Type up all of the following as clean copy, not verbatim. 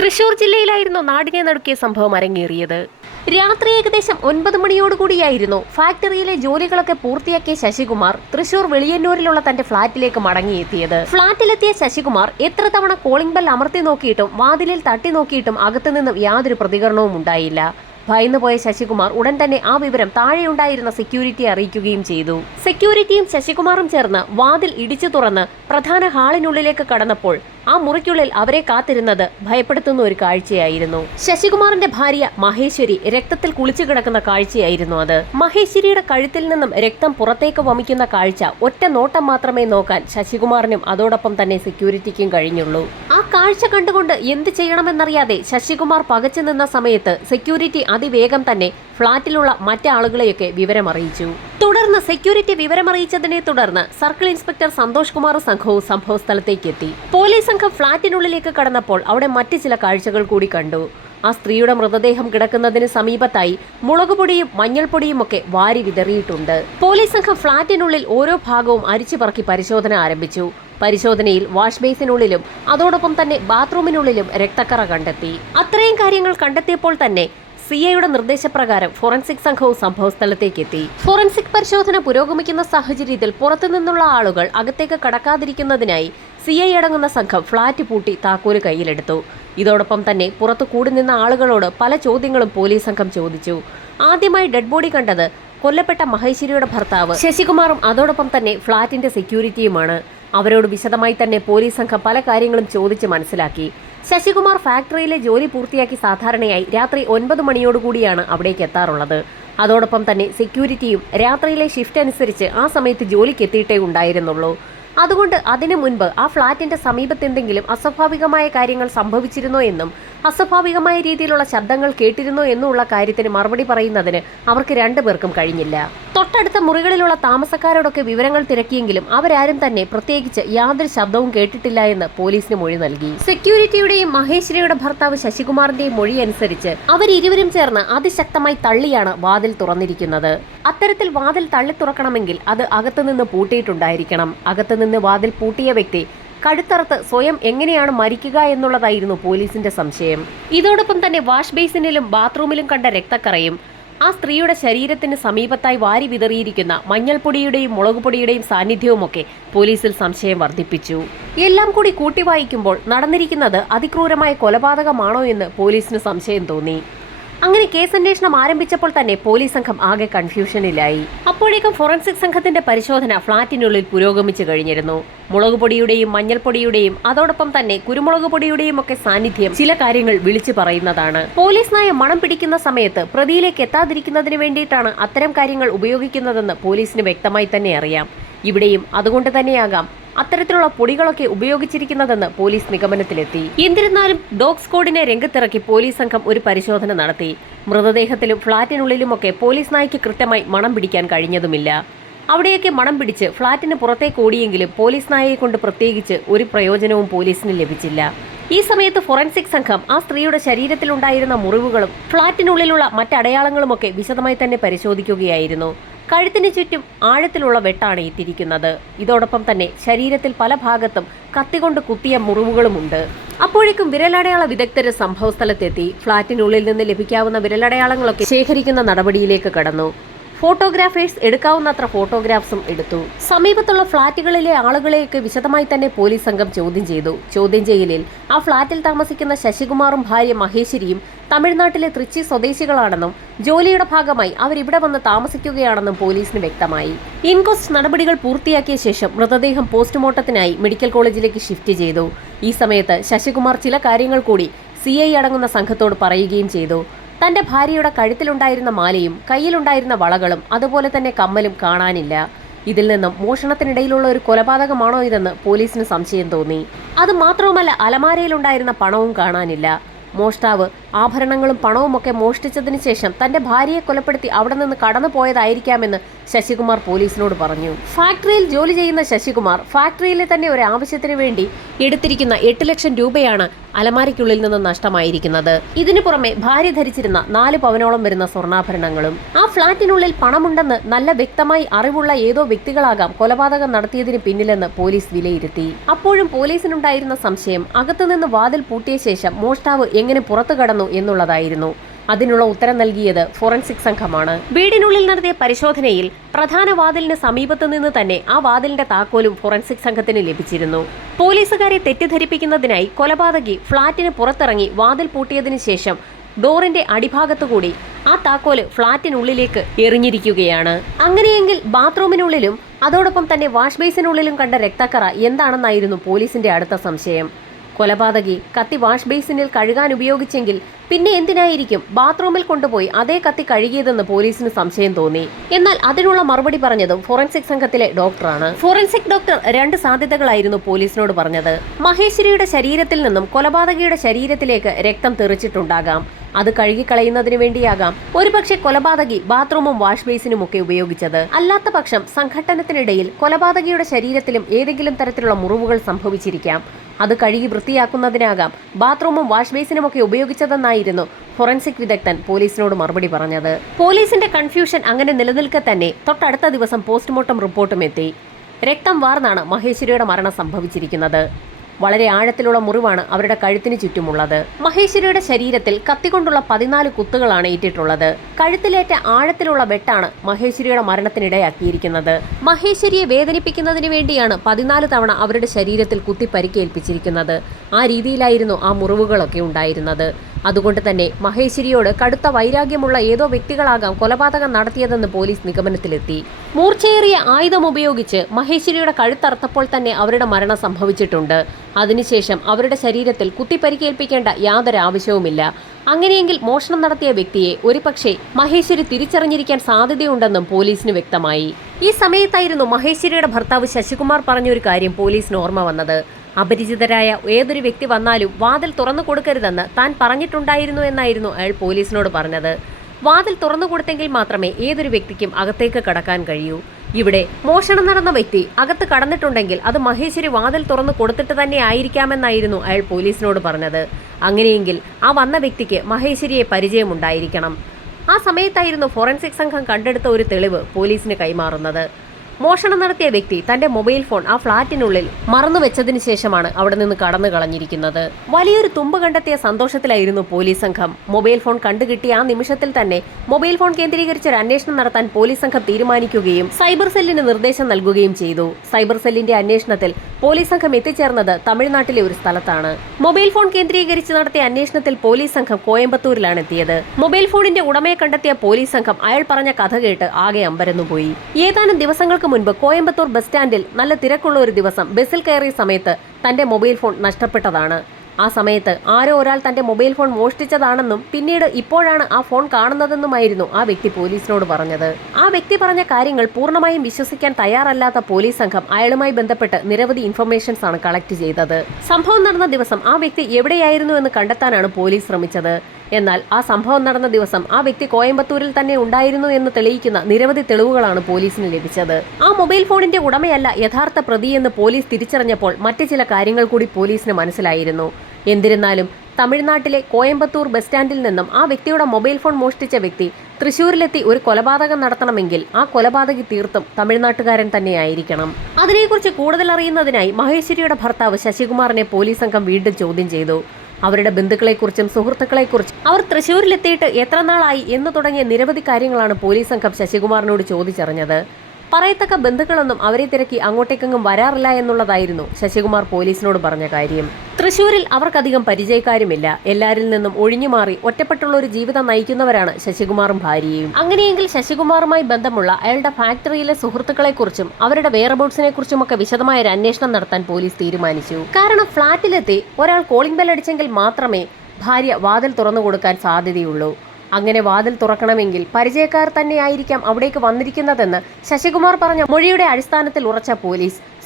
തൃശൂർ ജില്ലയിലായിരുന്നു നാടിനെ നടുക്കിയ സംഭവം അരങ്ങേറിയത്. രാത്രി ഏകദേശം 9 മണിയോടുകൂടിയായിരുന്നു ഫാക്ടറിയിലെ ജോലികളൊക്കെ പൂർത്തിയാക്കിയ ശശികുമാർ തൃശൂർ വെളിയന്നൂരിലുള്ള തന്റെ ഫ്ളാറ്റിലേക്ക് മടങ്ങിയെത്തിയത്. ഫ്ളാറ്റിലെത്തിയ ശശികുമാർ എത്ര തവണ കോളിംഗ് ബെൽ അമർത്തി നോക്കിയിട്ടും വാതിലിൽ തട്ടി നോക്കിയിട്ടും അകത്തുനിന്നും യാതൊരു പ്രതികരണവും ഉണ്ടായില്ല. ഭയന്നുപോയ ശശികുമാർ ഉടൻ തന്നെ ആ വിവരം താഴെയുണ്ടായിരുന്ന സെക്യൂരിറ്റിയെ അറിയിക്കുകയും ചെയ്തു. സെക്യൂരിറ്റിയും ശശികുമാറും ചേർന്ന് വാതിൽ ഇടിച്ചു തുറന്ന് പ്രധാന ഹാളിനുള്ളിലേക്ക് കടന്നപ്പോൾ ആ മുറിക്കുള്ളിൽ അവരെ കാത്തിരുന്നത് ഭയപ്പെടുത്തുന്ന ഒരു കാഴ്ചയായിരുന്നു. ശശികുമാറിന്റെ ഭാര്യ മഹേശ്വരി രക്തത്തിൽ കുളിച്ചു കിടക്കുന്ന കാഴ്ചയായിരുന്നു അത്. മഹേശ്വരിയുടെ കഴുത്തിൽ നിന്നും രക്തം പുറത്തേക്ക് വമിക്കുന്ന കാഴ്ച ഒറ്റ നോട്ടം മാത്രമേ നോക്കാൻ ശശികുമാറിനും അതോടൊപ്പം തന്നെ സെക്യൂരിറ്റിക്കും കഴിഞ്ഞുള്ളൂ. ആ കാഴ്ച കണ്ടുകൊണ്ട് എന്ത് ചെയ്യണമെന്നറിയാതെ ശശികുമാർ പകച്ചു നിന്ന സമയത്ത് സെക്യൂരിറ്റി അതിവേഗം തന്നെ ഫ്ളാറ്റിലുള്ള മറ്റാളുകളെയൊക്കെ വിവരമറിയിച്ചു. തുടർന്ന് സെക്യൂരിറ്റി വിവരമറിയിച്ചതിനെ തുടർന്ന് സർക്കിൾ ഇൻസ്പെക്ടർ സന്തോഷ് കുമാർ സംഘവും സംഭവ സ്ഥലത്തേക്ക് എത്തി. പോലീസ് സംഘം ഫ്ളാറ്റിനുള്ളിലേക്ക് കടന്നപ്പോൾ അവിടെ മറ്റു ചില കാഴ്ചകൾ കൂടി കണ്ടു. ആ സ്ത്രീയുടെ മൃതദേഹം കിടക്കുന്നതിന് സമീപത്തായി മുളകുപൊടിയും മഞ്ഞൾപ്പൊടിയും ഒക്കെ വാരി വിതറിയിട്ടുണ്ട്. പോലീസ് സംഘം ഫ്ളാറ്റിനുള്ളിൽ ഓരോ ഭാഗവും അരിച്ചു പറക്കി പരിശോധന ആരംഭിച്ചു. പരിശോധനയിൽ വാഷ് ബേസിനുള്ളിലും അതോടൊപ്പം തന്നെ ബാത്റൂമിനുള്ളിലും രക്തക്കറ കണ്ടെത്തി. അത്രയും കാര്യങ്ങൾ കണ്ടെത്തിയപ്പോൾ തന്നെ സിഐയുടെ നിർദ്ദേശപ്രകാരം ഫോറൻസിക് സംഘവും സംഭവസ്ഥലത്തേക്ക് എത്തി. ഫോറൻസിക് പരിശോധന പുരോഗമിക്കുന്ന സാഹചര്യത്തിൽ പുറത്തുനിന്നുള്ള ആളുകൾ അകത്തേക്ക് കടക്കാതിരിക്കുന്നതിനായി സിഐ അടങ്ങുന്ന സംഘം ഫ്ളാറ്റ് പൂട്ടി താക്കോല് കയ്യിലെടുത്തു. ഇതോടൊപ്പം തന്നെ പുറത്തു കൂടി നിന്ന ആളുകളോട് പല ചോദ്യങ്ങളും പോലീസ് സംഘം ചോദിച്ചു. ആദ്യമായി ഡെഡ് ബോഡി കണ്ടത് കൊല്ലപ്പെട്ട മഹേശ്വരിയുടെ ഭർത്താവ് ശശികുമാറും അതോടൊപ്പം തന്നെ ഫ്ളാറ്റിന്റെ സെക്യൂരിറ്റിയുമാണ്. അവരോട് വിശദമായി തന്നെ പോലീസ് സംഘം പല കാര്യങ്ങളും ചോദിച്ച് മനസ്സിലാക്കി. ശശികുമാർ ഫാക്ടറിയിലെ ജോലി പൂർത്തിയാക്കി സാധാരണയായി രാത്രി 9 മണിയോടുകൂടിയാണ് അവിടേക്ക് എത്താറുള്ളത്. അതോടൊപ്പം തന്നെ സെക്യൂരിറ്റിയും രാത്രിയിലെ ഷിഫ്റ്റ് അനുസരിച്ച് ആ സമയത്ത് ജോലിക്ക് എത്തിയിട്ടേ ഉണ്ടായിരുന്നുള്ളൂ. അതുകൊണ്ട് അതിനു മുൻപ് ആ ഫ്ളാറ്റിന്റെ സമീപത്ത് എന്തെങ്കിലും അസ്വാഭാവികമായ കാര്യങ്ങൾ സംഭവിച്ചിരുന്നോ എന്നും അസ്വാഭാവികമായ രീതിയിലുള്ള ശബ്ദങ്ങൾ കേട്ടിരുന്നോ എന്നുള്ള കാര്യത്തിന് മറുപടി പറയുന്നതിന് അവർക്ക് രണ്ടുപേർക്കും കഴിഞ്ഞില്ല. തൊട്ടടുത്ത മുറികളിലുള്ള താമസക്കാരോടൊക്കെ വിവരങ്ങൾ തിരക്കിയെങ്കിലും അവരാരും തന്നെ പ്രത്യേകിച്ച് യാതൊരു ശബ്ദവും കേട്ടിട്ടില്ല എന്ന് പോലീസിന് മൊഴി നൽകി. സെക്യൂരിറ്റിയുടെയും മഹേശ്വരിയുടെ ഭർത്താവ് ശശികുമാറിന്റെയും മൊഴി അനുസരിച്ച് അവരിരുവരും ചേർന്ന് അതിശക്തമായി തള്ളിയാണ് വാതിൽ തുറന്നിരിക്കുന്നത്. അത്തരത്തിൽ വാതിൽ തള്ളി തുറക്കണമെങ്കിൽ അത് അകത്തുനിന്ന് പൂട്ടിയിട്ടുണ്ടായിരിക്കണം. അകത്തുനിന്ന് വാതിൽ പൂട്ടിയ വ്യക്തി കഴുത്തറുത്ത് സ്വയം എങ്ങനെയാണ് മരിക്കുക എന്നുള്ളതായിരുന്നു പോലീസിന്റെ സംശയം. ഇതോടൊപ്പം തന്നെ വാഷ് ബേസിനിലും ബാത്റൂമിലും കണ്ട രക്തക്കറയും ആ സ്ത്രീയുടെ ശരീരത്തിന് സമീപത്തായി വാരി വിതറിയിരിക്കുന്ന മഞ്ഞൾപ്പൊടിയുടെയും മുളകുപൊടിയുടെയും സാന്നിധ്യവുമൊക്കെ പോലീസിൽ സംശയം വർദ്ധിപ്പിച്ചു. എല്ലാം കൂടി കൂട്ടി വായിക്കുമ്പോൾ നടന്നിരിക്കുന്നത് അതിക്രൂരമായ കൊലപാതകമാണോ എന്ന് പോലീസിന് സംശയം തോന്നി. അങ്ങനെ കേസന്വേഷണം ആരംഭിച്ചപ്പോൾ തന്നെ പോലീസ് സംഘം ആകെ കൺഫ്യൂഷനിലായി. അപ്പോഴേക്കും ഫോറൻസിക് സംഘത്തിന്റെ പരിശോധന ഫ്ളാറ്റിനുള്ളിൽ പുരോഗമിച്ചു കഴിഞ്ഞിരുന്നു. മുളകുപൊടിയുടെയും മഞ്ഞൾപ്പൊടിയുടെയും അതോടൊപ്പം തന്നെ കുരുമുളക് പൊടിയുടെയും ഒക്കെ സാന്നിധ്യം ചില കാര്യങ്ങൾ വിളിച്ചു പറയുന്നതാണ്. പോലീസ് നായ മണം പിടിക്കുന്ന സമയത്ത് പ്രതിയിലേക്ക് എത്താതിരിക്കുന്നതിന് വേണ്ടിയിട്ടാണ് അത്തരം കാര്യങ്ങൾ ഉപയോഗിക്കുന്നതെന്ന് പോലീസിന് വ്യക്തമായി തന്നെ അറിയാം. ഇവിടെയും അതുകൊണ്ട് തന്നെയാകാം അത്തരത്തിലുള്ള പൊടികളൊക്കെ ഉപയോഗിച്ചിരിക്കുന്നതെന്ന് പോലീസ് നിഗമനത്തിലെത്തി. എന്നിരുന്നാലും ഡോഗ് സ്ക്വാഡിനെ രംഗത്തിറക്കി പോലീസ് സംഘം ഒരു പരിശോധന നടത്തി. മൃതദേഹത്തിലും ഫ്ളാറ്റിനുള്ളിലുമൊക്കെ പോലീസ് നായ്ക്ക് കൃത്യമായി മണം പിടിക്കാൻ കഴിഞ്ഞതുമില്ല. അവിടെയൊക്കെ മണം പിടിച്ച് ഫ്ളാറ്റിന് പുറത്തേക്ക് ഓടിയെങ്കിലും പോലീസ് നായയെ കൊണ്ട് പ്രത്യേകിച്ച് ഒരു പ്രയോജനവും പോലീസിന് ലഭിച്ചില്ല. ഈ സമയത്ത് ഫോറൻസിക് സംഘം ആ സ്ത്രീയുടെ ശരീരത്തിലുണ്ടായിരുന്ന മുറിവുകളും ഫ്ളാറ്റിനുള്ളിലുള്ള മറ്റടയാളങ്ങളുമൊക്കെ വിശദമായി തന്നെ പരിശോധിക്കുകയായിരുന്നു. കഴുത്തിന് ചുറ്റും ആഴത്തിലുള്ള വെട്ടാണ് ഇട്ടിരിക്കുന്നത്. ഇതോടൊപ്പം തന്നെ ശരീരത്തിൽ പല ഭാഗത്തും കത്തികൊണ്ട് കുത്തിയ മുറിവുകളുമുണ്ട്. അപ്പോഴേക്കും വിരലടയാള വിദഗ്ധര് സംഭവസ്ഥലത്തെത്തി ഫ്ളാറ്റിനുള്ളിൽ നിന്ന് ലഭിക്കാവുന്ന വിരലടയാളങ്ങളൊക്കെ ശേഖരിക്കുന്ന നടപടിയിലേക്ക് കടന്നു. ഫോട്ടോഗ്രാഫേഴ്സ് എടുക്കാവുന്നത്ര ഫോട്ടോഗ്രാഫ്സും എടുത്തു. സമീപത്തുള്ള ഫ്ളാറ്റുകളിലെ ആളുകളെയൊക്കെ വിശദമായി തന്നെ പോലീസ് സംഘം ചോദ്യം ചെയ്തു. ചോദ്യം ചെയ്യലിൽ ആ ഫ്ളാറ്റിൽ താമസിക്കുന്ന ശശികുമാറും ഭാര്യ മഹേശ്വരിയും തമിഴ്നാട്ടിലെ തൃച്ചി സ്വദേശികളാണെന്നും ജോലിയുടെ ഭാഗമായി അവരിവിടെ വന്ന് താമസിക്കുകയാണെന്നും പോലീസിന് വ്യക്തമായി. ഇൻക്വസ്റ്റ് നടപടികൾ പൂർത്തിയാക്കിയ ശേഷം മൃതദേഹം പോസ്റ്റ്മോർട്ടത്തിനായി മെഡിക്കൽ കോളേജിലേക്ക് ഷിഫ്റ്റ് ചെയ്തു. ഈ സമയത്ത് ശശികുമാർ ചില കാര്യങ്ങൾ കൂടി സിഐ അടങ്ങുന്ന സംഘത്തോട് പറയുകയും ചെയ്തു. തന്റെ ഭാര്യയുടെ കഴുത്തിലുണ്ടായിരുന്ന മാലയും കയ്യിലുണ്ടായിരുന്ന വളകളും അതുപോലെ തന്നെ കമ്മലും കാണാനില്ല. ഇതിൽ നിന്നും മോഷണത്തിനിടയിലുള്ള ഒരു കൊലപാതകമാണോ ഇതെന്ന് പോലീസിന് സംശയം തോന്നി. അത് മാത്രവുമല്ല, അലമാരയിലുണ്ടായിരുന്ന പണവും കാണാനില്ല. മോഷ്ടാവ് ആഭരണങ്ങളും പണവുമൊക്കെ മോഷ്ടിച്ചതിന് ശേഷം തന്റെ ഭാര്യയെ കൊലപ്പെടുത്തി അവിടെ നിന്ന് കടന്നു പോയതായിരിക്കാമെന്ന് ശശികുമാർ പോലീസിനോട് പറഞ്ഞു. ഫാക്ടറിയിൽ ജോലി ചെയ്യുന്ന ശശികുമാർ ഫാക്ടറിയിലെ തന്നെ ഒരു ആവശ്യത്തിന് വേണ്ടി എടുത്തിരിക്കുന്ന 8 ലക്ഷം രൂപയാണ് അലമാരയ്ക്കുള്ളിൽ നിന്ന് നഷ്ടമായിരിക്കുന്നത്. ഇതിനു പുറമെ ഭാര്യ ധരിച്ചിരുന്ന 4 പവനോളം വരുന്ന സ്വർണ്ണാഭരണങ്ങളും. ആ ഫ്ളാറ്റിനുള്ളിൽ പണമുണ്ടെന്ന് നല്ല വ്യക്തമായി അറിവുള്ള ഏതോ വ്യക്തികളാകാം കൊലപാതകം നടത്തിയതിന് പിന്നിലെന്ന് പോലീസ് വിലയിരുത്തി. അപ്പോഴും പോലീസിനുണ്ടായിരുന്ന സംശയം അകത്തുനിന്ന് വാതിൽ പൂട്ടിയ ശേഷം മോഷ്ടാവ് എങ്ങനെ പുറത്തു കടന്നു എന്നുള്ളതായിരുന്നു. അതിനുള്ള ഉത്തരം നൽകിയത് ഫോറൻസിക് സംഘമാണ്. വീടിനുള്ളിൽ നടത്തിയ പരിശോധനയിൽ പ്രധാന വാതിലിന് സമീപത്തു നിന്ന് തന്നെ ആ വാതിലിന്റെ താക്കോലും ഫോറൻസിക് സംഘത്തിന് ലഭിച്ചിരുന്നു. പോലീസുകാരെ തെറ്റിദ്ധരിപ്പിക്കുന്നതിനായി കൊലപാതകി ഫ്ളാറ്റിന് പുറത്തിറങ്ങി വാതിൽ പൂട്ടിയതിനു ശേഷം ഡോറിന്റെ അടിഭാഗത്തുകൂടി ആ താക്കോല് ഫ്ളാറ്റിനുള്ളിലേക്ക് എറിഞ്ഞിരിക്കുകയാണ്. അങ്ങനെയെങ്കിൽ ബാത്റൂമിനുള്ളിലും അതോടൊപ്പം തന്നെ വാഷ് ബേസിനുള്ളിലും കണ്ട രക്തക്കറ എന്താണെന്നായിരുന്നു പോലീസിന്റെ അടുത്ത സംശയം. കൊലപാതകി കത്തി വാഷ് ബേസിനിൽ കഴുകാൻ ഉപയോഗിച്ചെങ്കിൽ പിന്നെ എന്തിനായിരിക്കും ബാത്റൂമിൽ കൊണ്ടുപോയി അതേ കത്തി കഴുകിയതെന്ന് പോലീസിന് സംശയം തോന്നി. എന്നാൽ അതിനുള്ള മറുപടി പറഞ്ഞതും ഫോറൻസിക് സംഘത്തിലെ ഡോക്ടറാണ്. ഫോറൻസിക് ഡോക്ടർ 2 സാധ്യതകളായിരുന്നു പോലീസിനോട് പറഞ്ഞത്. മഹേശ്വരിയുടെ ശരീരത്തിൽ നിന്നും കൊലപാതകിയുടെ ശരീരത്തിലേക്ക് രക്തം തെറിച്ചിട്ടുണ്ടാകാം. അത് കഴുകിക്കളയുന്നതിന് വേണ്ടിയാകാം ഒരുപക്ഷെ കൊലപാതകി ബാത്റൂമും വാഷ് ബേസിനും ഒക്കെ ഉപയോഗിച്ചത്. അല്ലാത്ത പക്ഷം സംഘട്ടനത്തിനിടയിൽ കൊലപാതകിയുടെ ശരീരത്തിലും ഏതെങ്കിലും തരത്തിലുള്ള മുറിവുകൾ സംഭവിച്ചിരിക്കാം. അത് കഴുകി വൃത്തിയാക്കുന്നതിനാകാം ബാത്റൂമും വാഷ് ബേസിനുമൊക്കെ ഉപയോഗിച്ചതെന്നായിരുന്നു ഫോറൻസിക് വിദഗ്ധൻ പോലീസിനോട് മറുപടി പറഞ്ഞത്. പോലീസിന്റെ കൺഫ്യൂഷൻ അങ്ങനെ നിലനിൽക്കെ തന്നെ തൊട്ടടുത്ത ദിവസം പോസ്റ്റ്മോർട്ടം റിപ്പോർട്ടും എത്തി. രക്തം വാർന്നാണ് മഹേശ്വരിയുടെ മരണം സംഭവിച്ചിരിക്കുന്നത്. വളരെ ആഴത്തിലുള്ള മുറിവാണ് അവരുടെ കഴുത്തിന് ചുറ്റുമുള്ളത്. മഹേശ്വരിയുടെ ശരീരത്തിൽ കത്തികൊണ്ടുള്ള 14 കുത്തുകളാണ് ഏറ്റിട്ടുള്ളത്. കഴുത്തിലേറ്റ ആഴത്തിലുള്ള വെട്ടാണ് മഹേശ്വരിയുടെ മരണത്തിനിടയാക്കിയിരിക്കുന്നത്. മഹേശ്വരിയെ വേദനിപ്പിക്കുന്നതിന് വേണ്ടിയാണ് 14 തവണ അവരുടെ ശരീരത്തിൽ കുത്തി പരിക്കേൽപ്പിച്ചിരിക്കുന്നത്. ആ രീതിയിലായിരുന്നു ആ മുറിവുകളൊക്കെ ഉണ്ടായിരുന്നത്. അതുകൊണ്ട് തന്നെ മഹേശ്വരിയോട് കടുത്ത വൈരാഗ്യമുള്ള ഏതോ വ്യക്തികളാകാം കൊലപാതകം നടത്തിയതെന്ന് പോലീസ് നിഗമനത്തിലെത്തി. മൂർച്ചയേറിയ ആയുധം ഉപയോഗിച്ച് മഹേശ്വരിയുടെ കഴുത്തറുത്തപ്പോൾ തന്നെ അവരുടെ മരണം സംഭവിച്ചിട്ടുണ്ട്. അതിനുശേഷം അവരുടെ ശരീരത്തിൽ കുത്തിപ്പരിക്കേൽപ്പിക്കേണ്ട യാതൊരു ആവശ്യവുമില്ല. അങ്ങനെയെങ്കിൽ മോഷണം നടത്തിയ വ്യക്തിയെ ഒരുപക്ഷെ മഹേശ്വരി തിരിച്ചറിഞ്ഞിരിക്കാൻ സാധ്യതയുണ്ടെന്നും പോലീസിന് വ്യക്തമായി. ഈ സമയത്തായിരുന്നു മഹേശ്വരിയുടെ ഭർത്താവ് ശശികുമാർ പറഞ്ഞൊരു കാര്യം പോലീസിന് ഓർമ്മ വന്നത്. അപരിചിതരായ ഏതൊരു വ്യക്തി വന്നാലും വാതിൽ തുറന്നു കൊടുക്കരുതെന്ന് താൻ പറഞ്ഞിട്ടുണ്ടായിരുന്നു എന്നായിരുന്നു അയാൾ പോലീസിനോട് പറഞ്ഞത്. വാതിൽ തുറന്നു കൊടുത്തെങ്കിൽ മാത്രമേ ഏതൊരു വ്യക്തിക്കും അകത്തേക്ക് കടക്കാൻ കഴിയൂ. ഇവിടെ മോഷണം നടന്ന വ്യക്തി അകത്ത് കടന്നിട്ടുണ്ടെങ്കിൽ അത് മഹേശ്വരി വാതിൽ തുറന്നു കൊടുത്തിട്ട് തന്നെ ആയിരിക്കാമെന്നായിരുന്നു അയാൾ പോലീസിനോട് പറഞ്ഞത്. അങ്ങനെയെങ്കിൽ ആ വന്ന വ്യക്തിക്ക് മഹേശ്വരിയെ പരിചയമുണ്ടായിരിക്കണം. ആ സമയത്തായിരുന്നു ഫോറൻസിക് സംഘം കണ്ടെടുത്ത ഒരു തെളിവ് പോലീസിന് കൈമാറുന്നത്. മോഷണം നടത്തിയ വ്യക്തി തന്റെ മൊബൈൽ ഫോൺ ആ ഫ്ളാറ്റിനുള്ളിൽ മറന്നുവെച്ചതിന് ശേഷമാണ് അവിടെ നിന്ന് കടന്നു കളഞ്ഞിരിക്കുന്നത്. വലിയൊരു തുമ്പ് കണ്ടെത്തിയ സന്തോഷത്തിലായിരുന്നു പോലീസ് സംഘം. മൊബൈൽ ഫോൺ കണ്ടുകിട്ടിയ ആ നിമിഷത്തിൽ തന്നെ മൊബൈൽ ഫോൺ കേന്ദ്രീകരിച്ച് ഒരു അന്വേഷണം നടത്താൻ പോലീസ് സംഘം തീരുമാനിക്കുകയും സൈബർ സെല്ലിന് നിർദ്ദേശം നൽകുകയും ചെയ്തു. സൈബർ സെല്ലിന്റെ അന്വേഷണത്തിൽ പോലീസ് സംഘം എത്തിച്ചേർന്നത് തമിഴ്നാട്ടിലെ ഒരു സ്ഥലത്താണ്. മൊബൈൽ ഫോൺ കേന്ദ്രീകരിച്ച് നടത്തിയ അന്വേഷണത്തിൽ പോലീസ് സംഘം കോയമ്പത്തൂരിലാണ് എത്തിയത്. മൊബൈൽ ഫോണിന്റെ ഉടമയെ കണ്ടെത്തിയ പോലീസ് സംഘം അയാൾ പറഞ്ഞ കഥ കേട്ട് ആകെ അമ്പരന്നുപോയി. ഏതാനും ദിവസങ്ങൾക്ക് മുൻപ് കോയമ്പത്തൂർ ബസ് സ്റ്റാൻഡിൽ നല്ല തിരക്കുള്ള ഒരു ദിവസം ബസ്സിൽ കയറിയ സമയത്ത് തന്റെ മൊബൈൽ ഫോൺ നഷ്ടപ്പെട്ടതാണ്. ആ സമയത്ത് ആരോ ഒരാൾ തന്റെ മൊബൈൽ ഫോൺ മോഷ്ടിച്ചതാണെന്നും പിന്നീട് ഇപ്പോഴാണ് ആ ഫോൺ കാണുന്നതെന്നുമായിരുന്നു ആ വ്യക്തി പോലീസിനോട് പറഞ്ഞത്. ആ വ്യക്തി പറഞ്ഞ കാര്യങ്ങൾ പൂർണ്ണമായും വിശ്വസിക്കാൻ തയ്യാറല്ലാത്ത പോലീസ് സംഘം അയാളുമായി ബന്ധപ്പെട്ട് നിരവധി ഇൻഫർമേഷൻസ് ആണ് കളക്ട് ചെയ്തത്. സംഭവം നടന്ന ദിവസം ആ വ്യക്തി എവിടെയായിരുന്നു എന്ന് കണ്ടെത്താനാണ് പോലീസ് ശ്രമിച്ചത്. എന്നാൽ ആ സംഭവം നടന്ന ദിവസം ആ വ്യക്തി കോയമ്പത്തൂരിൽ തന്നെ ഉണ്ടായിരുന്നു എന്ന് തെളിയിക്കുന്ന നിരവധി തെളിവുകളാണ് പോലീസിന് ലഭിച്ചത്. ആ മൊബൈൽ ഫോണിന്റെ ഉടമയല്ല യഥാർത്ഥ പ്രതിയെന്ന് പോലീസ് തിരിച്ചറിഞ്ഞപ്പോൾ മറ്റു ചില കാര്യങ്ങൾ കൂടി പോലീസിന് മനസ്സിലായിരുന്നു. എന്നിരുന്നാലും തമിഴ്നാട്ടിലെ കോയമ്പത്തൂർ ബസ് സ്റ്റാൻഡിൽ നിന്നും ആ വ്യക്തിയുടെ മൊബൈൽ ഫോൺ മോഷ്ടിച്ച വ്യക്തി തൃശൂരിലെത്തി ഒരു കൊലപാതകം നടത്തണമെങ്കിൽ ആ കൊലപാതകി തീർത്തും തമിഴ്നാട്ടുകാരൻ തന്നെയായിരിക്കണം. അതിനെക്കുറിച്ച് കൂടുതൽ അറിയുന്നതിനായി മഹേശ്വരിയുടെ ഭർത്താവ് ശശികുമാറിനെ പോലീസ് സംഘം വീണ്ടും ചോദ്യം ചെയ്തു. അവരുടെ ബന്ധുക്കളെക്കുറിച്ചും സുഹൃത്തുക്കളെക്കുറിച്ചും അവർ തൃശ്ശൂരിലെത്തിയിട്ട് എത്ര നാളായി എന്ന് തുടങ്ങിയ നിരവധി കാര്യങ്ങളാണ് പോലീസ് സംഘം ശശികുമാറിനോട് ചോദിച്ചറിഞ്ഞത്. പറയത്തക്ക ബന്ധുക്കളൊന്നും അവരെ തിരക്കി അങ്ങോട്ടേക്കെങ്ങും വരാറില്ല എന്നുള്ളതായിരുന്നു ശശികുമാർ പോലീസിനോട് പറഞ്ഞ കാര്യം. തൃശ്ശൂരിൽ അവർക്കധികം പരിചയക്കാരുമില്ല. എല്ലാരിൽ നിന്നും ഒഴിഞ്ഞുമാറി ഒറ്റപ്പെട്ടുള്ള ഒരു ജീവിതം നയിക്കുന്നവരാണ് ശശികുമാറും ഭാര്യയും. അങ്ങനെയെങ്കിൽ ശശികുമാറുമായി ബന്ധമുള്ള അയാളുടെ ഫാക്ടറിയിലെ സുഹൃത്തുക്കളെക്കുറിച്ചും അവരുടെ വെയർബൌട്ട്സിനെ കുറിച്ചുമൊക്കെ വിശദമായ ഒരു അന്വേഷണം നടത്താൻ പോലീസ് തീരുമാനിച്ചു. കാരണം ഫ്ളാറ്റിലെത്തി ഒരാൾ കോളിംഗ് ബെൽ അടിച്ചെങ്കിൽ മാത്രമേ ഭാര്യ വാതിൽ തുറന്നു കൊടുക്കാൻ സാധ്യതയുള്ളൂ. അങ്ങനെ വാതിൽ തുറക്കണമെങ്കിൽ പരിചയക്കാർ തന്നെയായിരിക്കാം അവിടേക്ക് വന്നിരിക്കുന്നതെന്ന് ശശികുമാർ പറഞ്ഞ മൊഴിയുടെ അടിസ്ഥാനത്തിൽ ഉറച്ച പോലീസ്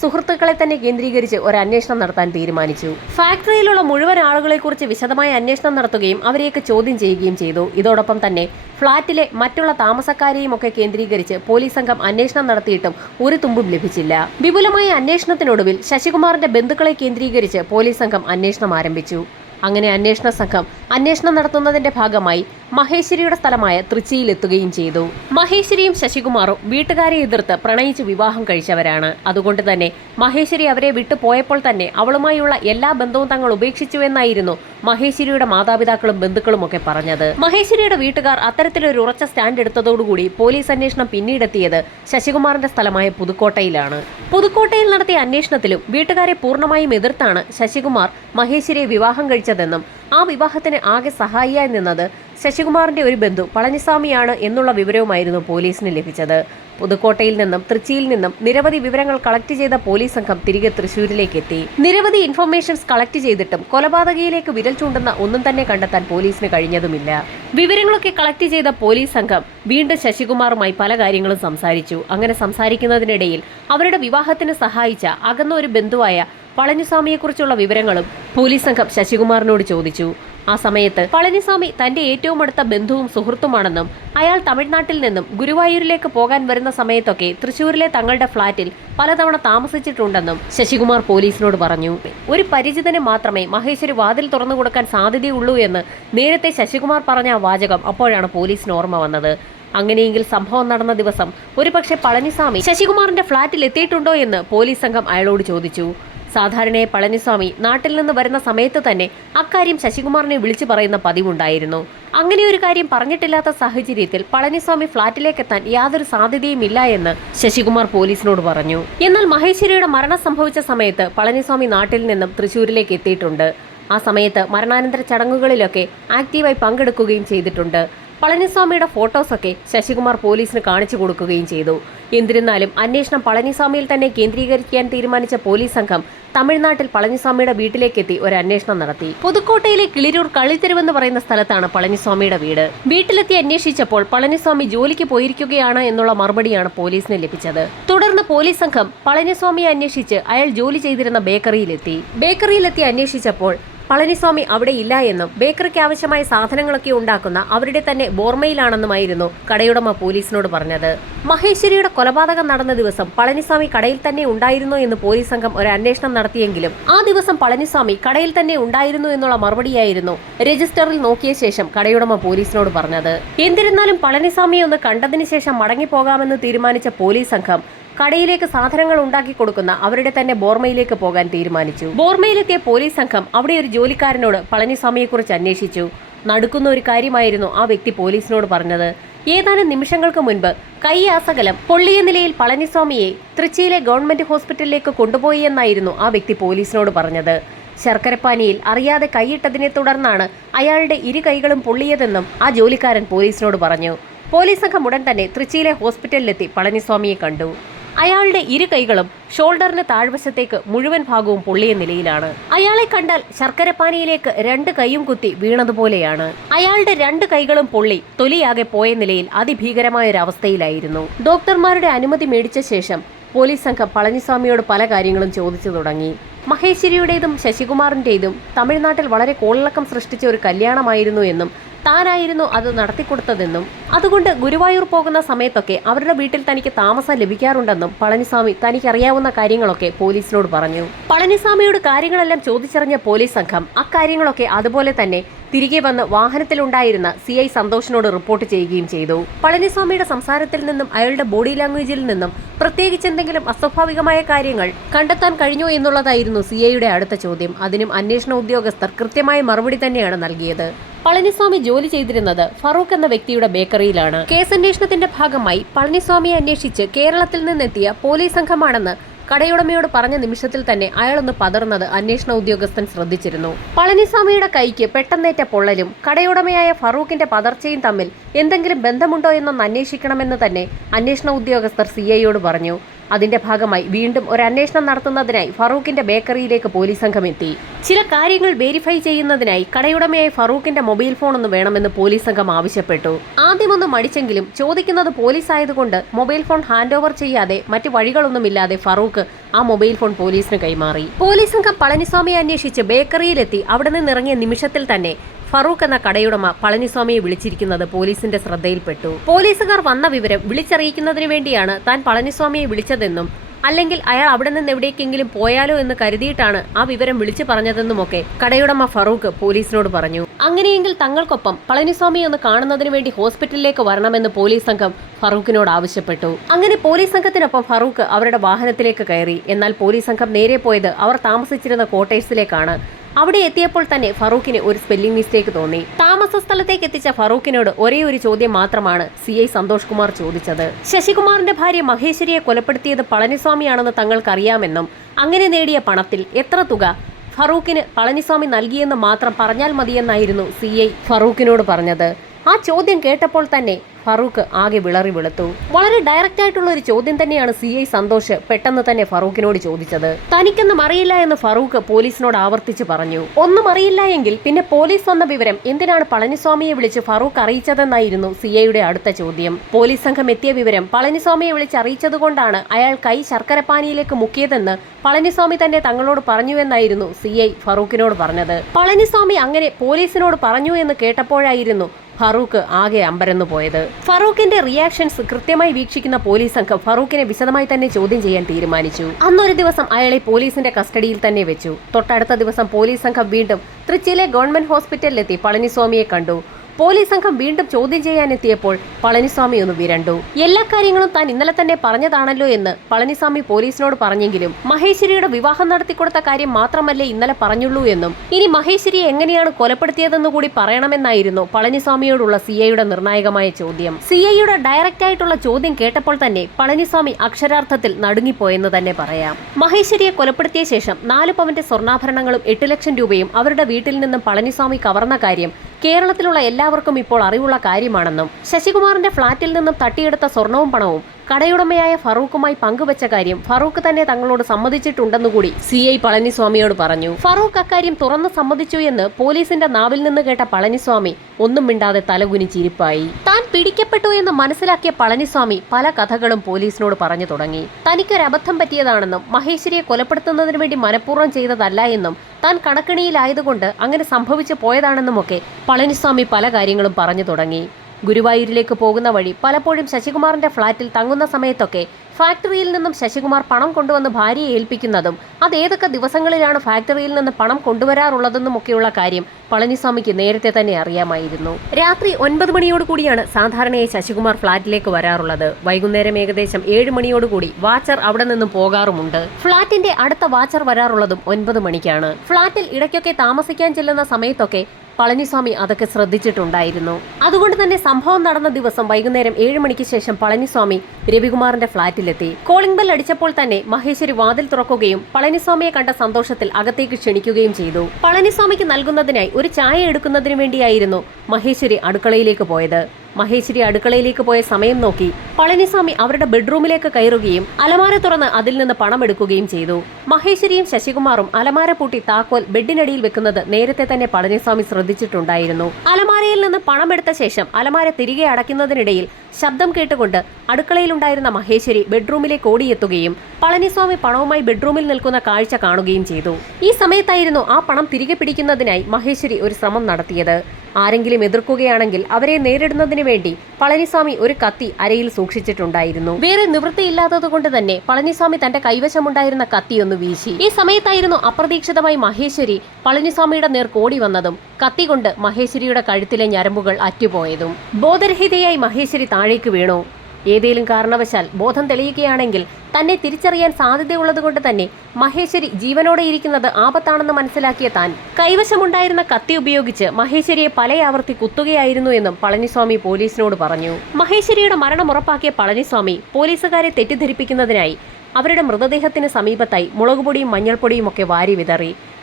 സുഹൃത്തുക്കളെ തന്നെ കേന്ദ്രീകരിച്ച് ഒരു അന്വേഷണം നടത്താൻ തീരുമാനിച്ചു. ഫാക്ടറിയിലുള്ള മുഴുവൻ ആളുകളെക്കുറിച്ച് വിശദമായ അന്വേഷണം നടത്തുകയും അവരെയൊക്കെ ചോദ്യം ചെയ്യുകയും ചെയ്തു. ഇതോടൊപ്പം തന്നെ ഫ്ളാറ്റിലെ മറ്റുള്ള താമസക്കാരെയും ഒക്കെ കേന്ദ്രീകരിച്ച് പോലീസ് സംഘം അന്വേഷണം നടത്തിയിട്ടും ഒരു തുമ്പും ലഭിച്ചില്ല. വിപുലമായ അന്വേഷണത്തിനൊടുവിൽ ശശികുമാറിന്റെ ബന്ധുക്കളെ കേന്ദ്രീകരിച്ച് പോലീസ് സംഘം അന്വേഷണം ആരംഭിച്ചു. അങ്ങനെ അന്വേഷണ സംഘം അന്വേഷണം നടത്തുന്നതിന്റെ ഭാഗമായി മഹേശ്വരിയുടെ സ്ഥലമായ തൃച്ചിയിലെത്തുകയും ചെയ്തു. മഹേശ്വരിയും ശശികുമാറും വീട്ടുകാരെ എതിർത്ത് പ്രണയിച്ച് വിവാഹം കഴിച്ചവരാണ്. അതുകൊണ്ട് തന്നെ മഹേശ്വരി അവരെ വിട്ടു പോയപ്പോൾ തന്നെ അവളുമായുള്ള എല്ലാ ബന്ധവും തങ്ങൾ ഉപേക്ഷിച്ചുവെന്നായിരുന്നു മഹേശ്വരിയുടെ മാതാപിതാക്കളും ബന്ധുക്കളും ഒക്കെ പറഞ്ഞത്. മഹേശ്വരിയുടെ വീട്ടുകാർ അത്തരത്തിലൊരു ഉറച്ച സ്റ്റാൻഡ് എടുത്തതോടുകൂടി പോലീസ് അന്വേഷണം പിന്നീടെത്തിയത് ശശികുമാറിന്റെ സ്ഥലമായ പുതുക്കോട്ടയിലാണ്. പുതുക്കോട്ടയിൽ നടത്തിയ അന്വേഷണത്തിലും വീട്ടുകാരെ പൂർണ്ണമായും എതിർത്താണ് ശശികുമാർ മഹേശ്വരിയെ വിവാഹം കഴിച്ചതെന്നും ആ വിവാഹത്തിന് ആകെ സഹായിയായി നിന്നത് ശശികുമാറിന്റെ ഒരു ബന്ധു പളനിസ്വാമിയാണ് എന്നുള്ള വിവരവുമായിരുന്നു പോലീസിന് ലഭിച്ചത്. പുതുക്കോട്ടയിൽ നിന്നും തൃച്ചിയിൽ നിന്നും നിരവധി വിവരങ്ങൾ കളക്ട് ചെയ്ത പോലീസ് സംഘം തിരികെ തൃശൂരിലേക്ക് എത്തി. നിരവധി ഇൻഫർമേഷൻസ് കളക്ട് ചെയ്തിട്ടും കൊലപാതകയിലേക്ക് വിരൽ ചൂണ്ടുന്ന ഒന്നും തന്നെ കണ്ടെത്താൻ പോലീസിന് കഴിഞ്ഞതുമില്ല. വിവരങ്ങളൊക്കെ കളക്ട് ചെയ്ത പോലീസ് സംഘം വീണ്ടും ശശികുമാറുമായി പല കാര്യങ്ങളും സംസാരിച്ചു. അങ്ങനെ സംസാരിക്കുന്നതിനിടയിൽ അവരുടെ വിവാഹത്തിന് സഹായിച്ച അകന്ന ഒരു ബന്ധുവായ പളനിസ്വാമിയെക്കുറിച്ചുള്ള വിവരങ്ങളും പോലീസ് സംഘം ശശികുമാറിനോട് ചോദിച്ചു. ആ സമയത്ത് പളനിസ്വാമി തന്റെ ഏറ്റവും അടുത്ത ബന്ധുവും സുഹൃത്തുമാണെന്നും അയാൾ തമിഴ്നാട്ടിൽ നിന്നും ഗുരുവായൂരിലേക്ക് പോകാൻ വരുന്ന സമയത്തൊക്കെ തൃശൂരിലെ തങ്ങളുടെ ഫ്ളാറ്റിൽ പലതവണ താമസിച്ചിട്ടുണ്ടെന്നും ശശികുമാർ പോലീസിനോട് പറഞ്ഞു. ഒരു പരിചിതന് മാത്രമേ മഹേശ്വരി വാതിൽ തുറന്നു കൊടുക്കാൻ സാധ്യതയുള്ളൂ എന്ന് നേരത്തെ ശശികുമാർ പറഞ്ഞ ആ വാചകം അപ്പോഴാണ് പോലീസിന് ഓർമ്മ വന്നത്. അങ്ങനെയെങ്കിൽ സംഭവം നടന്ന ദിവസം ഒരുപക്ഷെ പളനിസ്വാമി ശശികുമാറിന്റെ ഫ്ളാറ്റിൽ എത്തിയിട്ടുണ്ടോ എന്ന് പോലീസ് സംഘം അയാളോട് ചോദിച്ചു. സാധാരണയായി പളനിസ്വാമി നാട്ടിൽ നിന്ന് വരുന്ന സമയത്ത് തന്നെ അക്കാര്യം ശശികുമാറിനെ വിളിച്ചു പറയുന്ന പതിവുണ്ടായിരുന്നു. അങ്ങനെ ഒരു കാര്യം പറഞ്ഞിട്ടില്ലാത്ത സാഹചര്യത്തിൽ പളനിസ്വാമി ഫ്ളാറ്റിലേക്ക് എത്താൻ യാതൊരു സാധ്യതയുമില്ല എന്ന് ശശികുമാർ പോലീസിനോട് പറഞ്ഞു. എന്നാൽ മഹേശ്വരിയുടെ മരണം സംഭവിച്ച സമയത്ത് പളനിസ്വാമി നാട്ടിൽ നിന്നും തൃശൂരിലേക്ക് എത്തിയിട്ടുണ്ട്. ആ സമയത്ത് മരണാനന്തര ചടങ്ങുകളിലൊക്കെ ആക്റ്റീവായി പങ്കെടുക്കുകയും ചെയ്തിട്ടുണ്ട്. പളനിസ്വാമിയുടെ ഫോട്ടോസൊക്കെ ശശികുമാർ പോലീസിന് കാണിച്ചു കൊടുക്കുകയും ചെയ്തു. എന്നിരുന്നാലും അന്വേഷണം പളനിസ്വാമിയിൽ തന്നെ കേന്ദ്രീകരിക്കാൻ തീരുമാനിച്ച പോലീസ് സംഘം തമിഴ്നാട്ടിൽ പളനിസ്വാമിയുടെ വീട്ടിലേക്കെത്തി ഒരു അന്വേഷണം നടത്തി. പുതുക്കോട്ടയിലെ കിളിരൂർ കളിത്തെരുവെന്ന് പറയുന്ന സ്ഥലത്താണ് പളനിസ്വാമിയുടെ വീട്. വീട്ടിലെത്തി അന്വേഷിച്ചപ്പോൾ പളനിസ്വാമി ജോലിക്ക് പോയിരിക്കുകയാണ് എന്നുള്ള മറുപടിയാണ് പോലീസിന് ലഭിച്ചത്. തുടർന്ന് പോലീസ് സംഘം പളനിസ്വാമിയെ അന്വേഷിച്ച് അയാൾ ജോലി ചെയ്തിരുന്ന ബേക്കറിയിലെത്തി അന്വേഷിച്ചപ്പോൾ പളനിസ്വാമി അവിടെ ഇല്ല എന്നും ബേക്കറിക്ക് ആവശ്യമായ സാധനങ്ങളൊക്കെ ഉണ്ടാക്കുന്ന അവരുടെ തന്നെ ബോർമയിലാണെന്നുമായിരുന്നു കടയുടമ പോലീസിനോട് പറഞ്ഞത്. മഹേശ്വരിയുടെ കൊലപാതകം നടന്ന ദിവസം പളനിസ്വാമി കടയിൽ തന്നെ ഉണ്ടായിരുന്നു എന്ന് പോലീസ് സംഘം ഒരു അന്വേഷണം നടത്തിയെങ്കിലും ആ ദിവസം പളനിസ്വാമി കടയിൽ തന്നെ ഉണ്ടായിരുന്നു എന്നുള്ള മറുപടിയായിരുന്നു രജിസ്റ്ററിൽ നോക്കിയ ശേഷം കടയുടമ പോലീസിനോട് പറഞ്ഞത്. എന്നിരുന്നാലും പളനിസ്വാമിയെ ഒന്ന് കണ്ടതിന് ശേഷം മടങ്ങിപ്പോകാമെന്ന് തീരുമാനിച്ച പോലീസ് സംഘം കടയിലേക്ക് സാധനങ്ങൾ ഉണ്ടാക്കി കൊടുക്കുന്ന അവരുടെ തന്നെ ബോർമയിലേക്ക് പോകാൻ തീരുമാനിച്ചു. ബോർമയിലെത്തിയ പോലീസ് സംഘം അവിടെ ഒരു ജോലിക്കാരനോട് പളനിസ്വാമിയെക്കുറിച്ച് അന്വേഷിച്ചു. നടുക്കുന്ന ഒരു കാര്യമായിരുന്നു ആ വ്യക്തി പോലീസിനോട് പറഞ്ഞത്. ഏതാനും നിമിഷങ്ങൾക്ക് മുൻപ് കൈയാസകലം പൊള്ളിയ നിലയിൽ പളനിസ്വാമിയെ തൃച്ചിയിലെ ഗവൺമെന്റ് ഹോസ്പിറ്റലിലേക്ക് കൊണ്ടുപോയി എന്നായിരുന്നു ആ വ്യക്തി പോലീസിനോട് പറഞ്ഞത്. ശർക്കരപ്പാനിയിൽ അറിയാതെ കൈയിട്ടതിനെ തുടർന്നാണ് അയാളുടെ ഇരു കൈകളും പൊള്ളിയതെന്നും ആ ജോലിക്കാരൻ പോലീസിനോട് പറഞ്ഞു. പോലീസ് സംഘം ഉടൻ തന്നെ തൃച്ചിയിലെ ഹോസ്പിറ്റലിലെത്തി പളനിസ്വാമിയെ കണ്ടു. അയാളുടെ ഇരു കൈകളും ഷോൾഡറിന് താഴ്വശത്തേക്ക് മുഴുവൻ ഭാഗവും പൊള്ളിയ നിലയിലാണ്. അയാളെ കണ്ടാൽ ശർക്കരപ്പാനിയിലേക്ക് രണ്ട് കൈയും കുത്തി വീണതുപോലെയാണ്. അയാളുടെ രണ്ട് കൈകളും പൊള്ളി തൊലിയാകെ പോയ നിലയിൽ അതിഭീകരമായ ഒരു അവസ്ഥയിലായിരുന്നു. ഡോക്ടർമാരുടെ അനുമതി മേടിച്ച ശേഷം പോലീസ് സംഘം പളനിസ്വാമിയോട് പല കാര്യങ്ങളും ചോദിച്ചു തുടങ്ങി. മഹേശ്വരിയുടേതും ശശികുമാറിന്റേതും തമിഴ്നാട്ടിൽ വളരെ കോളിളക്കം സൃഷ്ടിച്ച ഒരു കല്യാണമായിരുന്നു എന്നും താനായിരുന്നു അത് നടത്തിക്കൊടുത്തതെന്നും അതുകൊണ്ട് ഗുരുവായൂർ പോകുന്ന സമയത്തൊക്കെ അവരുടെ വീട്ടിൽ തനിക്ക് താമസം ലഭിക്കാറുണ്ടെന്നും പളനിസ്വാമി തനിക്കറിയാവുന്ന കാര്യങ്ങളൊക്കെ പോലീസിനോട് പറഞ്ഞു. പളനിസ്വാമിയോട് കാര്യങ്ങളെല്ലാം ചോദിച്ചറിഞ്ഞ പോലീസ് സംഘം അക്കാര്യങ്ങളൊക്കെ അതുപോലെ തന്നെ തിരികെ വന്ന് വാഹനത്തിലുണ്ടായിരുന്ന CI സന്തോഷിനോട് റിപ്പോർട്ട് ചെയ്യുകയും ചെയ്തു. പളനിസ്വാമിയുടെ സംസാരത്തിൽ നിന്നും അയാളുടെ ബോഡി ലാംഗ്വേജിൽ നിന്നും പ്രത്യേകിച്ച് എന്തെങ്കിലും അസ്വാഭാവികമായ കാര്യങ്ങൾ കണ്ടെത്താൻ കഴിഞ്ഞോ എന്നുള്ളതായിരുന്നു CIയുടെ അടുത്ത ചോദ്യം. അതിനും അന്വേഷണ ഉദ്യോഗസ്ഥർ കൃത്യമായ മറുപടി തന്നെയാണ് നൽകിയത്. പളനിസ്വാമി ജോലി ചെയ്തിരുന്നത് ഫറൂഖ് എന്ന വ്യക്തിയുടെ ബേക്കറിയിലാണ്. കേസന്വേഷണത്തിന്റെ ഭാഗമായി പളനിസ്വാമിയെ അന്വേഷിച്ച് കേരളത്തിൽ നിന്നെത്തിയ പോലീസ് സംഘമാണെന്ന് കടയുടമയോട് പറഞ്ഞ നിമിഷത്തിൽ തന്നെ അയാളൊന്ന് പതർന്നത് അന്വേഷണ ഉദ്യോഗസ്ഥൻ ശ്രദ്ധിച്ചിരുന്നു. പളനിസ്വാമിയുടെ കൈക്ക് പെട്ടെന്നേറ്റ പൊള്ളലും കടയുടമയായ ഫറൂഖിന്റെ പതർച്ചയും തമ്മിൽ എന്തെങ്കിലും ബന്ധമുണ്ടോ എന്നൊന്ന് അന്വേഷിക്കണമെന്ന് തന്നെ അന്വേഷണ ഉദ്യോഗസ്ഥർ CIയോട് പറഞ്ഞു. അതിന്റെ ഭാഗമായി വീണ്ടും ഒരു അന്വേഷണം നടത്തുന്നതിനായി ഫറൂഖിന്റെ ബേക്കറിയിലേക്ക് പോലീസ് സംഘം എത്തി. ചില കാര്യങ്ങൾ വെരിഫൈ ചെയ്യുന്നതിനായി കടയുടമയായ ഫറൂഖിന്റെ മൊബൈൽ ഫോൺ ഒന്ന് വേണമെന്ന് പോലീസ് സംഘം ആവശ്യപ്പെട്ടു. ആദ്യമൊന്നും മടിച്ചെങ്കിലും ചോദിക്കുന്നത് പോലീസ് ആയതുകൊണ്ട് മൊബൈൽ ഫോൺ ഹാൻഡ് ഓവർ ചെയ്യാതെ മറ്റു വഴികളൊന്നുമില്ലാതെ ഫറൂഖ് ആ മൊബൈൽ ഫോൺ പോലീസിന് കൈമാറി. പോലീസ് സംഘം പളനിസ്വാമിയെ അന്വേഷിച്ച് ബേക്കറിയിലെത്തി. അവിടെ നിന്നിറങ്ങിയ നിമിഷത്തിൽ തന്നെ ഫറൂഖ് എന്ന കടയുടമ പളനിസ്വാമിയെ വിളിച്ചിരിക്കുന്നത് പോലീസിന്റെ ശ്രദ്ധയിൽപ്പെട്ടു. പോലീസുകാർ വന്ന വിവരം വിളിച്ചറിയിക്കുന്നതിന് വേണ്ടിയാണ് താൻ പളനിസ്വാമിയെ വിളിച്ചതെന്നും അല്ലെങ്കിൽ അയാൾ അവിടെ നിന്ന് എവിടേക്കെങ്കിലും പോയാലോ എന്ന് കരുതിയിട്ടാണ് ആ വിവരം വിളിച്ചു പറഞ്ഞതെന്നുമൊക്കെ കടയുടമ ഫറൂഖ് പോലീസിനോട് പറഞ്ഞു. അങ്ങനെയെങ്കിൽ തങ്ങൾക്കൊപ്പം പളനിസ്വാമിയെ ഒന്ന് കാണുന്നതിന് വേണ്ടി ഹോസ്പിറ്റലിലേക്ക് വരണമെന്ന് പോലീസ് സംഘം ഫറൂഖിനോട് ആവശ്യപ്പെട്ടു. അങ്ങനെ പോലീസ് സംഘത്തിനൊപ്പം ഫറൂഖ് അവരുടെ വാഹനത്തിലേക്ക് കയറി. എന്നാൽ പോലീസ് സംഘം നേരെ പോയത് അവർ താമസിച്ചിരുന്ന ക്വാർട്ടേഴ്സിലേക്കാണ്. അവിടെ എത്തിയപ്പോൾ തന്നെ ഫറൂഖിന് ഒരു സ്പെല്ലിംഗ് മിസ്റ്റേക്ക് തോന്നി. താമസ സ്ഥലത്തേക്ക് എത്തിച്ച ഫറൂഖിനോട് ഒരേ ഒരു ചോദ്യം മാത്രമാണ് CI സന്തോഷ് കുമാർ ചോദിച്ചത്. ശശികുമാറിന്റെ ഭാര്യ മഹേശ്വരിയെ കൊലപ്പെടുത്തിയത് പളനിസ്വാമിയാണെന്ന് തങ്ങൾക്കറിയാമെന്നും അങ്ങനെ നേടിയ പണത്തിൽ എത്ര തുക ഫറൂഖിന് പളനിസ്വാമി നൽകിയെന്ന് മാത്രം പറഞ്ഞാൽ മതിയെന്നായിരുന്നു CI ഫറൂഖിനോട് പറഞ്ഞത്. ആ ചോദ്യം കേട്ടപ്പോൾ തന്നെ ഫറൂഖ് ആകെ വിളറി വെളുത്തു. വളരെ ഡയറക്റ്റ് ആയിട്ടുള്ള ഒരു ചോദ്യം തന്നെയാണ് CI സന്തോഷ് പെട്ടെന്ന് തന്നെ ഫറൂഖിനോട് ചോദിച്ചത്. തനിക്കൊന്നും അറിയില്ല എന്ന് ഫറൂഖ് പോലീസിനോട് ആവർത്തിച്ച് പറഞ്ഞു. ഒന്നും അറിയില്ല എങ്കിൽ പിന്നെ പോലീസ് വന്ന വിവരം എന്തിനാണ് പളനിസ്വാമിയെ വിളിച്ച് ഫറൂഖ് അറിയിച്ചതെന്നായിരുന്നു CIയുടെ അടുത്ത ചോദ്യം. പോലീസ് സംഘം എത്തിയ വിവരം പളനിസ്വാമിയെ വിളിച്ച് അറിയിച്ചതുകൊണ്ടാണ് അയാൾ കൈ ശർക്കരപ്പാനിയിലേക്ക് മുക്കിയതെന്ന് പളനിസ്വാമി തന്നെ തങ്ങളോട് പറഞ്ഞുവെന്നായിരുന്നു CI ഫറൂഖിനോട് പറഞ്ഞത്. പളനിസ്വാമി അങ്ങനെ പോലീസിനോട് പറഞ്ഞു എന്ന് കേട്ടപ്പോഴായിരുന്നു ഫറൂഖ് ആകെ അമ്പരന്നു പോയത്. ഫറൂഖിന്റെ റിയാക്ഷൻസ് കൃത്യമായി വീക്ഷിക്കുന്ന പോലീസ് സംഘം ഫറൂഖിനെ വിശദമായി തന്നെ ചോദ്യം ചെയ്യാൻ തീരുമാനിച്ചു. അന്നൊരു ദിവസം അയാളെ പോലീസിന്റെ കസ്റ്റഡിയിൽ തന്നെ വെച്ചു. തൊട്ടടുത്ത ദിവസം പോലീസ് സംഘം വീണ്ടും തൃച്ചിയിലെ ഗവൺമെന്റ് ഹോസ്പിറ്റലിലെത്തി പളനിസ്വാമിയെ കണ്ടു. പോലീസ് സംഘം വീണ്ടും ചോദ്യം ചെയ്യാനെത്തിയപ്പോൾ പളനിസ്വാമി ഒന്ന് വിരണ്ടു. എല്ലാ കാര്യങ്ങളും താൻ ഇന്നലെ തന്നെ പറഞ്ഞതാണല്ലോ എന്ന് പളനിസ്വാമി പോലീസിനോട് പറഞ്ഞെങ്കിലും മഹേശ്വരിയുടെ വിവാഹം നടത്തിക്കൊടുത്ത കാര്യം മാത്രമല്ലേ ഇന്നലെ പറഞ്ഞുള്ളൂ എന്നും ഇനി മഹേശ്വരിയെ എങ്ങനെയാണ് കൊലപ്പെടുത്തിയതെന്നു കൂടി പറയണമെന്നായിരുന്നു പളനിസ്വാമിയോടുള്ള CIയുടെ നിർണായകമായ ചോദ്യം. CIയുടെ ഡയറക്റ്റ് ആയിട്ടുള്ള ചോദ്യം കേട്ടപ്പോൾ തന്നെ പളനിസ്വാമി അക്ഷരാർത്ഥത്തിൽ നടുങ്ങിപ്പോയെന്ന് തന്നെ പറയാം. മഹേശ്വരിയെ കൊലപ്പെടുത്തിയ ശേഷം 4 പവന്റെ സ്വർണ്ണാഭരണങ്ങളും 8 ലക്ഷം രൂപയും അവരുടെ വീട്ടിൽ നിന്നും പളനിസ്വാമി കവർന്ന കാര്യം കേരളത്തിലുള്ള എല്ലാവർക്കും ഇപ്പോൾ അറിവുള്ള കാര്യമാണെന്നും ശശികുമാറിന്റെ ഫ്ളാറ്റിൽ നിന്നും തട്ടിയെടുത്ത സ്വർണവും പണവും കടയുടമയായ ഫറൂഖുമായി പങ്കുവച്ച കാര്യം ഫറൂഖ് തന്നെ തങ്ങളോട് സമ്മതിച്ചിട്ടുണ്ടെന്നുകൂടി CI പളനിസ്വാമിയോട് പറഞ്ഞു. ഫറൂഖ് അക്കാര്യം തുറന്നു സമ്മതിച്ചു എന്ന് പോലീസിന്റെ നാവിൽ നിന്ന് കേട്ട പളനിസ്വാമി ഒന്നും മിണ്ടാതെ തലകുനിച്ചിരിപ്പായി. താൻ പിടിക്കപ്പെട്ടു എന്ന് മനസ്സിലാക്കിയ പളനിസ്വാമി പല കഥകളും പോലീസിനോട് പറഞ്ഞു തുടങ്ങി. തനിക്കൊരബദ്ധം പറ്റിയതാണെന്നും മഹേശ്വരിയെ കൊലപ്പെടുത്തുന്നതിന് വേണ്ടി മനഃപൂർവ്വം ചെയ്തതല്ല എന്നും താൻ കണക്കിണിയിലായതുകൊണ്ട് അങ്ങനെ സംഭവിച്ചു പോയതാണെന്നുമൊക്കെ പളനിസ്വാമി പല കാര്യങ്ങളും പറഞ്ഞു തുടങ്ങി. ഗുരുവായൂരിലേക്ക് പോകുന്ന വഴി പലപ്പോഴും ശശികുമാറിന്റെ ഫ്ളാറ്റിൽ തങ്ങുന്ന സമയത്തൊക്കെ ഫാക്ടറിയിൽ നിന്നും ശശികുമാർ പണം കൊണ്ടുവന്ന് ഭാര്യയെ ഏൽപ്പിക്കുന്നതും അതേതൊക്കെ ദിവസങ്ങളിലാണ് ഫാക്ടറിയിൽ നിന്ന് പണം കൊണ്ടുവരാറുള്ളതെന്നുമൊക്കെയുള്ള കാര്യം പളനിസ്വാമിക്ക് നേരത്തെ തന്നെ അറിയാമായിരുന്നു. രാത്രി 9 മണിയോടുകൂടിയാണ് സാധാരണയായി ശശികുമാർ ഫ്ളാറ്റിലേക്ക് വരാറുള്ളത്. വൈകുന്നേരം ഏകദേശം 7 മണിയോടുകൂടി വാച്ചർ അവിടെ നിന്നും പോകാറുമുണ്ട്. ഫ്ളാറ്റിന്റെ അടുത്ത വാച്ചർ വരാറുള്ളതും 9 മണിക്കാണ്. ഫ്ളാറ്റിൽ ഇടയ്ക്കൊക്കെ താമസിക്കാൻ ചെല്ലുന്ന സമയത്തൊക്കെ പളനിസ്വാമി അതൊക്കെ ശ്രദ്ധിച്ചിട്ടുണ്ടായിരുന്നു. അതുകൊണ്ട് തന്നെ സംഭവം നടന്ന ദിവസം വൈകുന്നേരം 7 മണിക്ക് ശേഷം പളനിസ്വാമി രവികുമാറിന്റെ ഫ്ളാറ്റിലെത്തി. കോളിംഗ് ബെൽ അടിച്ചപ്പോൾ തന്നെ മഹേശ്വരി വാതിൽ തുറക്കുകയും പളനിസ്വാമിയെ കണ്ട സന്തോഷത്തിൽ അകത്തേക്ക് ക്ഷണിക്കുകയും ചെയ്തു. പളനിസ്വാമിക്ക് നൽകുന്നതിനായി ഒരു ചായ എടുക്കുന്നതിന് വേണ്ടിയായിരുന്നു മഹേശ്വരി അടുക്കളയിലേക്ക് പോയത്. മഹേശ്വരി അടുക്കളയിലേക്ക് പോയ സമയം നോക്കി പളനിസ്വാമി അവരുടെ ബെഡ്റൂമിലേക്ക് കയറുകയും അലമാര തുറന്ന് അതിൽ നിന്ന് പണം എടുക്കുകയും ചെയ്തു. മഹേശ്വരിയും ശശികുമാറും അലമാര പൂട്ടി താക്കോൽ ബെഡിനടിയിൽ വെക്കുന്നത് നേരത്തെ തന്നെ പളനിസ്വാമി ശ്രദ്ധിച്ചിട്ടുണ്ടായിരുന്നു. അലമാരയിൽ നിന്ന് പണം എടുത്ത ശേഷം അലമാര തിരികെ അടയ്ക്കുന്നതിനിടയിൽ ശബ്ദം കേട്ടുകൊണ്ട് അടുക്കളയിലുണ്ടായിരുന്ന മഹേശ്വരി ബെഡ്റൂമിലേക്ക് ഓടിയെത്തുകയും പളനിസ്വാമി പണവുമായി ബെഡ്റൂമിൽ നിൽക്കുന്ന കാഴ്ച കാണുകയും ചെയ്തു. ഈ സമയത്തായിരുന്നു ആ പണം തിരികെ പിടിക്കുന്നതിനായി മഹേശ്വരി ഒരു ശ്രമം നടത്തിയത്. ആരെങ്കിലും എതിർക്കുകയാണെങ്കിൽ അവരെ നേരിടുന്നതിന് വേണ്ടി പളനിസ്വാമി ഒരു കത്തി അരയിൽ സൂക്ഷിച്ചിട്ടുണ്ടായിരുന്നു. വേറെ നിവൃത്തിയില്ലാത്തതുകൊണ്ട് തന്നെ പളനിസ്വാമി തന്റെ കൈവശമുണ്ടായിരുന്ന കത്തി ഒന്ന് വീശി. ഈ സമയത്തായിരുന്നു അപ്രതീക്ഷിതമായി മഹേശ്വരി പളനിസ്വാമിയുടെ നേർ കോടി വന്നതും കത്തി കൊണ്ട് മഹേശ്വരിയുടെ കഴുത്തിലെ ഞരമ്പുകൾ അറ്റുപോയതും. ബോധരഹിതയായി മഹേശ്വരി താഴേക്ക് വീണു. ഏതെങ്കിലും കാരണവശാൽ ബോധം തെളിയുകയാണെങ്കിൽ തന്നെ തിരിച്ചറിയാൻ സാധ്യതയുള്ളതുകൊണ്ട് തന്നെ മഹേശ്വരി ജീവനോടെ ഇരിക്കുന്നത് ആപത്താണെന്ന് മനസ്സിലാക്കിയ താൻ കൈവശമുണ്ടായിരുന്ന കത്തി ഉപയോഗിച്ച് മഹേശ്വരിയെ പലയാവർത്തി കുത്തുകയായിരുന്നു എന്നും പളനിസ്വാമി പോലീസിനോട് പറഞ്ഞു. മഹേശ്വരിയുടെ മരണം ഉറപ്പാക്കിയ പളനിസ്വാമി പോലീസുകാരെ തെറ്റിദ്ധരിപ്പിക്കുന്നതിനായി അവരുടെ മൃതദേഹത്തിന് സമീപത്തായി മുളകുപൊടിയും മഞ്ഞൾപ്പൊടിയും ഒക്കെ വാരി വിതറി.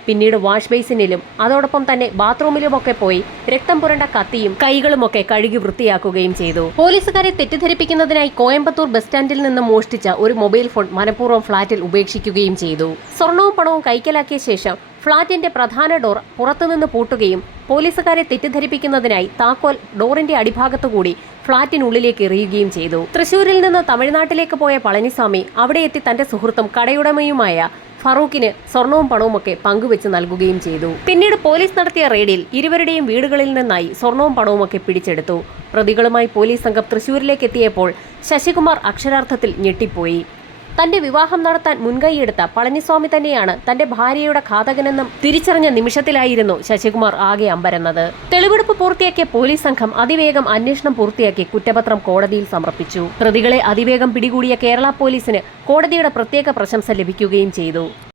പിന്നീട് വാഷ് ബേസിനിലും അതോടൊപ്പം തന്നെ ബാത്റൂമിലുമൊക്കെ പോയി രക്തം പുരണ്ട കത്തിയും കൈകളുമൊക്കെ കഴുകി വൃത്തിയാക്കുകയും ചെയ്തു. പോലീസുകാരെ തെറ്റിദ്ധരിപ്പിക്കുന്നതിനായി കോയമ്പത്തൂർ ബസ് സ്റ്റാൻഡിൽ നിന്ന് മോഷ്ടിച്ച ഒരു മൊബൈൽ ഫോൺ മനഃപൂർവ്വം ഫ്ളാറ്റിൽ ഉപേക്ഷിക്കുകയും ചെയ്തു. സ്വർണവും പണവും കൈക്കലാക്കിയ ശേഷം ഫ്ളാറ്റിന്റെ പ്രധാന ഡോർ പുറത്തുനിന്ന് പൂട്ടുകയും പോലീസുകാരെ തെറ്റിദ്ധരിപ്പിക്കുന്നതിനായി താക്കോൽ ഡോറിന്റെ അടിഭാഗത്തുകൂടി ഫ്ളാറ്റിനുള്ളിലേക്ക് എറിയുകയും ചെയ്തു. തൃശൂരിൽ നിന്ന് തമിഴ്നാട്ടിലേക്ക് പോയ പളനിസ്വാമി അവിടെ എത്തി തന്റെ സുഹൃത്തും കടയുടമയുമായ ഫറൂഖിന് സ്വർണവും പണവുമൊക്കെ പങ്കുവെച്ച് നൽകുകയും ചെയ്തു. പിന്നീട് പോലീസ് നടത്തിയ റെയ്ഡിൽ ഇരുവരുടെയും വീടുകളിൽ നിന്നായി സ്വർണവും പണവുമൊക്കെ പിടിച്ചെടുത്തു. പ്രതികളുമായി പോലീസ് സംഘം തൃശൂരിലേക്ക് എത്തിയപ്പോൾ ശശികുമാർ അക്ഷരാർത്ഥത്തിൽ ഞെട്ടിപ്പോയി. തന്റെ വിവാഹം നടത്താൻ മുൻകൈയെടുത്ത പളനിസ്വാമി തന്നെയാണ് തന്റെ ഭാര്യയുടെ ഘാതകനെന്നും തിരിച്ചറിഞ്ഞ നിമിഷത്തിലായിരുന്നു ശശികുമാർ ആകെ അമ്പരന്നത്. തെളിവെടുപ്പ് പൂർത്തിയാക്കിയ പോലീസ് സംഘം അതിവേഗം അന്വേഷണം പൂർത്തിയാക്കി കുറ്റപത്രം കോടതിയിൽ സമർപ്പിച്ചു. പ്രതികളെ അതിവേഗം പിടികൂടിയ കേരള പോലീസിന് കോടതിയുടെ പ്രത്യേക പ്രശംസ ലഭിക്കുകയും ചെയ്തു.